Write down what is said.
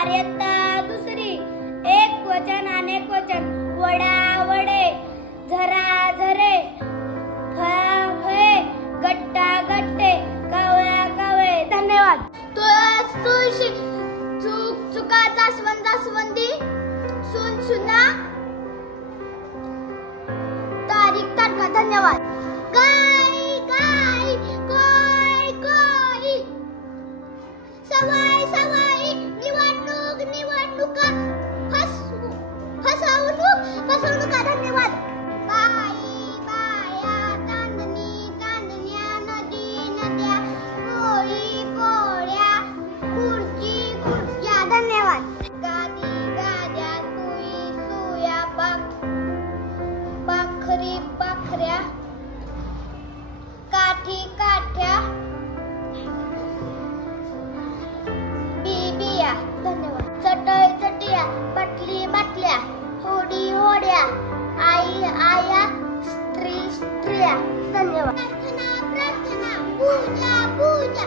कार्यता दुसरी, एक वचन अनेक वचन, वडा वडे, झरा झरे, फळा फळे, गट्टा गट्टे, कावळा कावळे. धन्यवाद. तुळशी, चूक चुका, जास्वंद जास्वंदी, सुन सुना, तारीख तारखा. धन्यवाद. गाय गाय, कोय कोय, सवाई सवाई, निवडणूक निवडणुका, फसवणूक फसवणुका. धन्यवाद. बाई बाया, चांदणी चांदण्या, नदी नद्या, पोळी पोळ्या, खुर्ची खुर्च्या. धन्यवाद. गादी गाद्या, सुई सुया, पाखरी पाखऱ्या, काठी काठ्या, बिबिया. धन्यवाद. चटई चटिया, बाटली बाटल्या, होडी होड्या, आई आया, स्त्री स्त्रिया. धन्यवाद. प्रार्थना प्रार्थना, पूजा पूजा.